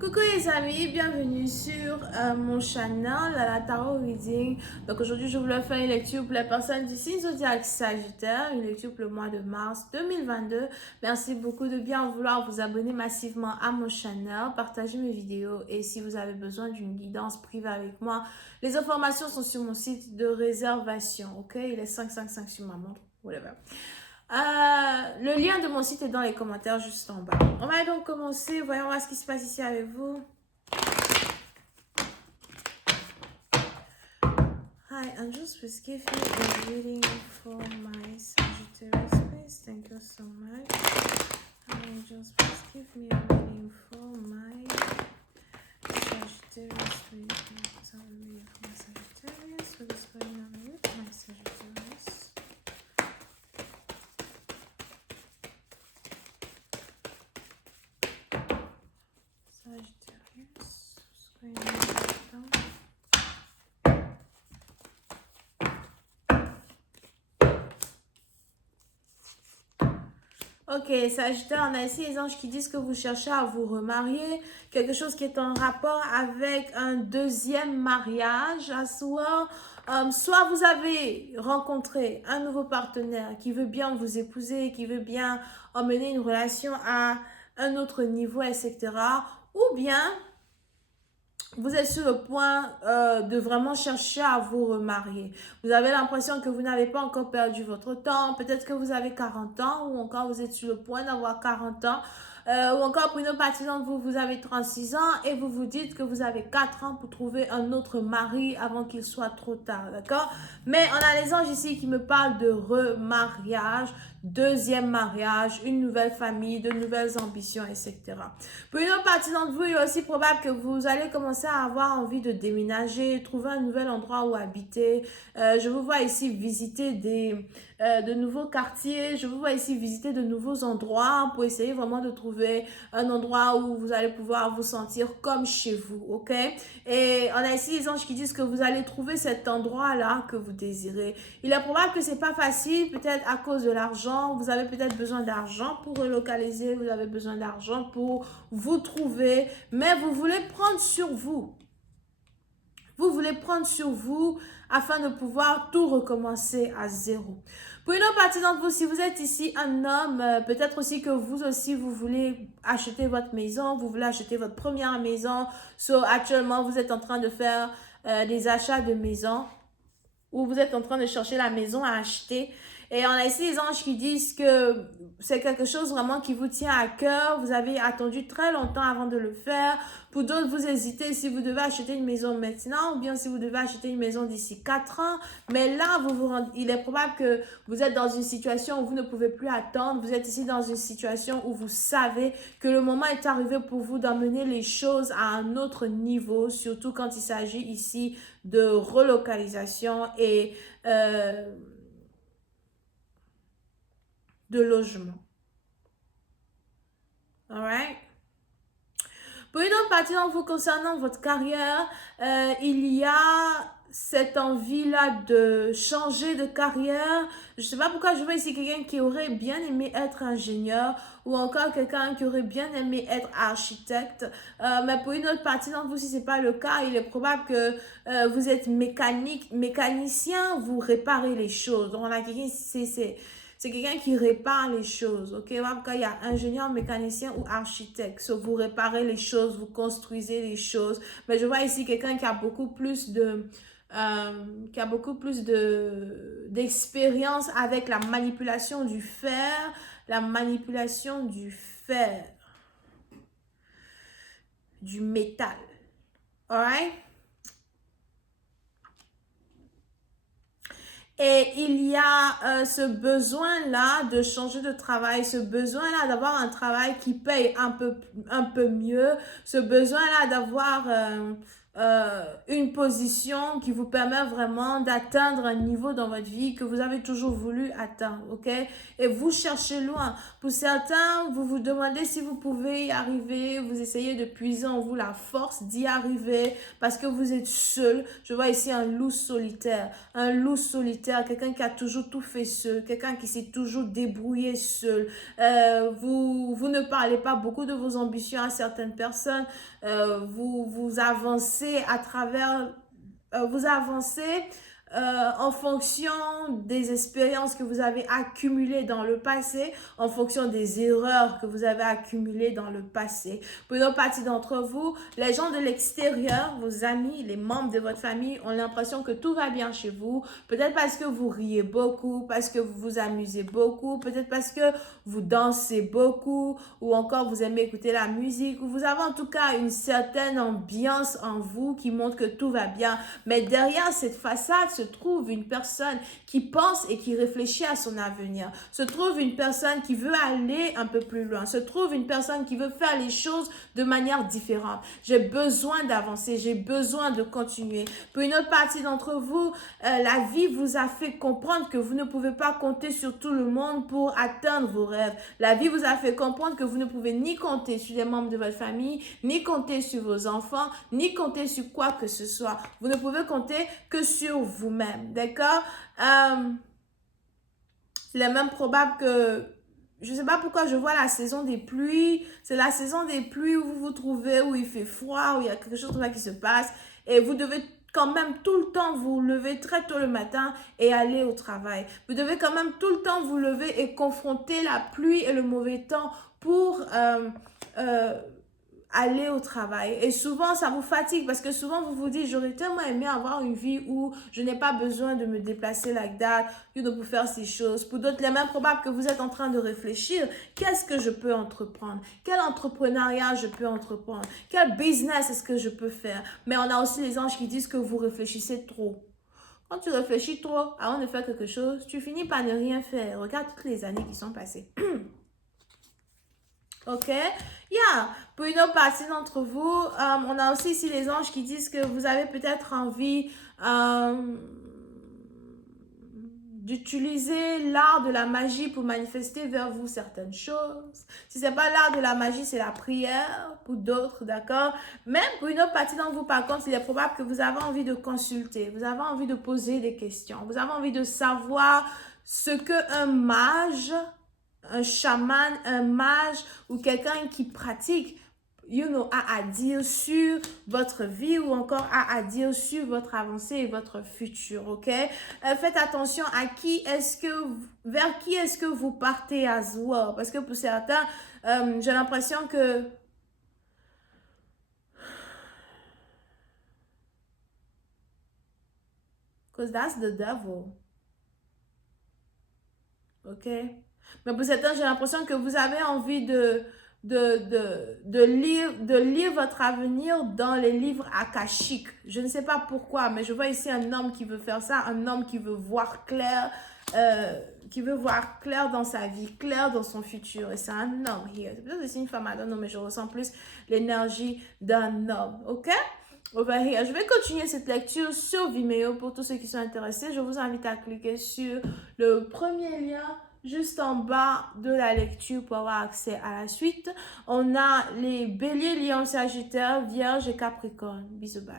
Coucou les amis, bienvenue sur mon channel, la Tarot Reading. Donc aujourd'hui, je voulais faire une lecture pour les personnes du signe zodiaque Sagittaire, une lecture pour le mois de mars 2022. Merci beaucoup de bien vouloir vous abonner massivement à mon channel, partager mes vidéos et si vous avez besoin d'une guidance privée avec moi, les informations sont sur mon site de réservation, ok? Il est 555 sur ma montre, whatever. Le lien de mon site est dans les commentaires juste en bas. On va donc commencer. Voyons voir ce qui se passe ici avec vous. Hi, Angels, please give me a reading for my Sagittarius, please. Thank you so much. Hi, Angels, please give me a reading for my Sagittarius, please. Tell me for my Sagittarius. What is going on with my Sagittarius? Sagittarius, what's going on with them? Ok, Sagittaire, on a ici les anges qui disent que vous cherchez à vous remarier, quelque chose qui est en rapport avec un deuxième mariage, soit vous avez rencontré un nouveau partenaire qui veut bien vous épouser, qui veut bien emmener une relation à un autre niveau, etc. Ou bien vous êtes sur le point de vraiment chercher à vous remarier. Vous avez l'impression que vous n'avez pas encore perdu votre temps. Peut-être que vous avez 40 ans ou encore vous êtes sur le point d'avoir 40 ans. Ou encore pour une autre partie d'entre vous, vous avez 36 ans et vous vous dites que vous avez 4 ans pour trouver un autre mari avant qu'il soit trop tard, d'accord? Mais on a les anges ici qui me parlent de remariage, deuxième mariage, une nouvelle famille, de nouvelles ambitions, etc. Pour une autre partie d'entre vous, il est aussi probable que vous allez commencer à avoir envie de déménager, trouver un nouvel endroit où habiter. Je vous vois ici visiter de nouveaux quartiers. Je vous vois ici visiter de nouveaux endroits pour essayer vraiment de trouver un endroit où vous allez pouvoir vous sentir comme chez vous, ok? Et on a ici les anges qui disent que vous allez trouver cet endroit-là que vous désirez. Il est probable que c'est pas facile, peut-être à cause de l'argent. Vous avez peut-être besoin d'argent pour relocaliser. Vous avez besoin d'argent pour vous trouver, mais vous voulez prendre sur vous. Vous voulez prendre sur vous afin de pouvoir tout recommencer à zéro. Pour une autre partie d'entre vous, si vous êtes ici un homme, peut-être aussi que vous aussi, vous voulez acheter votre maison, vous voulez acheter votre première maison. Actuellement, vous êtes en train de faire des achats de maison ou vous êtes en train de chercher la maison à acheter. Et on a ici les anges qui disent que c'est quelque chose vraiment qui vous tient à cœur. Vous avez attendu très longtemps avant de le faire. Pour d'autres, vous hésitez si vous devez acheter une maison maintenant ou bien si vous devez acheter une maison d'ici 4 ans. Mais là, il est probable que vous êtes dans une situation où vous ne pouvez plus attendre. Vous êtes ici dans une situation où vous savez que le moment est arrivé pour vous d'emmener les choses à un autre niveau, surtout quand il s'agit ici de relocalisation et de logement. Alright? Pour une autre partie d'entre vous concernant votre carrière, il y a cette envie-là de changer de carrière. Je ne sais pas pourquoi je vois ici quelqu'un qui aurait bien aimé être ingénieur ou encore quelqu'un qui aurait bien aimé être architecte. Mais pour une autre partie d'entre vous, si ce n'est pas le cas, il est probable que vous êtes mécanicien, vous réparez les choses. Donc, on a quelqu'un, c'est quelqu'un qui répare les choses, ok? Quand il y a ingénieur, mécanicien ou architecte, so, vous réparez les choses, vous construisez les choses. Mais je vois ici quelqu'un qui a beaucoup plus d'expérience avec la manipulation du fer, du métal. Alright? Et il y a ce besoin-là de changer de travail, ce besoin-là d'avoir un travail qui paye un peu mieux, ce besoin-là d'avoir une position qui vous permet vraiment d'atteindre un niveau dans votre vie que vous avez toujours voulu atteindre, ok? Et vous cherchez loin. Pour certains, vous vous demandez si vous pouvez y arriver, vous essayez de puiser en vous la force d'y arriver parce que vous êtes seul. Je vois ici un loup solitaire, quelqu'un qui a toujours tout fait seul, quelqu'un qui s'est toujours débrouillé seul. Vous ne parlez pas beaucoup de vos ambitions à certaines personnes. Vous avancez à travers, vous avancez en fonction des expériences que vous avez accumulées dans le passé, en fonction des erreurs que vous avez accumulées dans le passé. Pour une partie d'entre vous, les gens de l'extérieur, vos amis, les membres de votre famille ont l'impression que tout va bien chez vous, peut-être parce que vous riez beaucoup, parce que vous vous amusez beaucoup, peut-être parce que vous dansez beaucoup, ou encore vous aimez écouter la musique, ou vous avez en tout cas une certaine ambiance en vous qui montre que tout va bien. Mais derrière cette façade se trouve une personne qui pense et qui réfléchit à son avenir. Se trouve une personne qui veut aller un peu plus loin. Se trouve une personne qui veut faire les choses de manière différente. J'ai besoin d'avancer, j'ai besoin de continuer. Pour une autre partie d'entre vous, la vie vous a fait comprendre que vous ne pouvez pas compter sur tout le monde pour atteindre vos rêves. La vie vous a fait comprendre que vous ne pouvez ni compter sur les membres de votre famille, ni compter sur vos enfants, ni compter sur quoi que ce soit. Vous ne pouvez compter que sur vous-même, d'accord? Il est même probable que, je ne sais pas pourquoi je vois la saison des pluies, c'est la saison des pluies où vous vous trouvez, où il fait froid, où il y a quelque chose qui se passe, et vous devez quand même tout le temps vous lever très tôt le matin et aller au travail. Vous devez quand même tout le temps vous lever et confronter la pluie et le mauvais temps pour aller au travail. Et souvent, ça vous fatigue parce que souvent, vous vous dites, j'aurais tellement aimé avoir une vie où je n'ai pas besoin de me déplacer like that, pour faire ces choses. Pour d'autres, il est même probable que vous êtes en train de réfléchir, qu'est-ce que je peux entreprendre? Quel entrepreneuriat je peux entreprendre? Quel business est-ce que je peux faire? Mais on a aussi les anges qui disent que vous réfléchissez trop. Quand tu réfléchis trop avant de faire quelque chose, tu finis par ne rien faire. Regarde toutes les années qui sont passées. Ok? Yeah. Pour une autre partie d'entre vous, on a aussi ici les anges qui disent que vous avez peut-être envie d'utiliser l'art de la magie pour manifester vers vous certaines choses. Si ce n'est pas l'art de la magie, c'est la prière pour d'autres, d'accord? Même pour une autre partie d'entre vous, par contre, il est probable que vous avez envie de consulter, vous avez envie de poser des questions, vous avez envie de savoir ce qu'un mage, un chaman, un mage ou quelqu'un qui pratique, a à dire sur votre vie ou encore a à dire sur votre avancée et votre futur, ok? Faites attention à vers qui est-ce que vous partez as well, parce que pour certains, j'ai l'impression que because that's the devil, ok? Mais pour certains, j'ai l'impression que vous avez envie de lire votre avenir dans les livres akashiques. Je ne sais pas pourquoi, mais je vois ici un homme qui veut faire ça, un homme qui veut voir clair, dans sa vie, clair dans son futur. Et c'est un homme here. C'est peut-être aussi une femme, non, mais je ressens plus l'énergie d'un homme, ok? Over here. Je vais continuer cette lecture sur Vimeo pour tous ceux qui sont intéressés. Je vous invite à cliquer sur le premier lien juste en bas de la lecture pour avoir accès à la suite. On a les béliers, lions, sagittaires, vierges et capricornes. Bisous, bye.